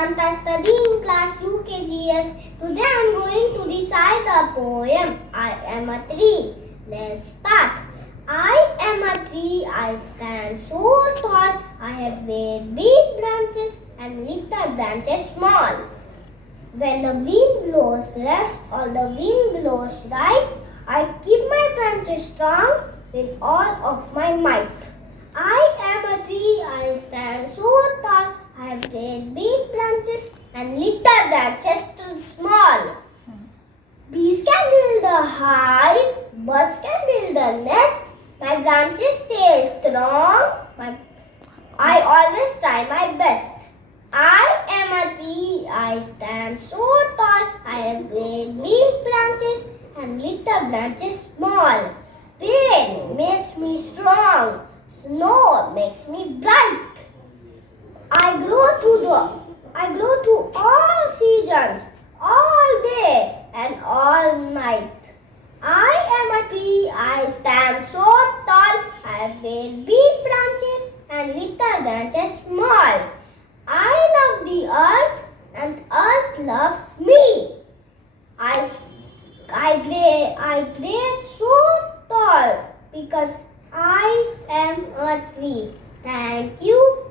Vedanta, studying class UKGF. Today I am going to recite the poem I am a tree. Let's start. I am a tree, I stand so tall. I have great big branches and little branches small. When the wind blows left or the wind blows right, I keep my branches strong with all of my might. I am a tree, I stand so tall. I have great big branches and little branches too small. Bees can build a hive, birds can build a nest. My branches stay strong. I always try my best. I am a tree, I stand so tall. I have great big branches and little branches small. Rain makes me strong. Snow makes me bright. I grow through all seasons, all day and all night. I am a tree, I stand so tall. I have great big branches and little branches small. I love the earth and earth loves me. I grow so tall because I am a tree. Thank you.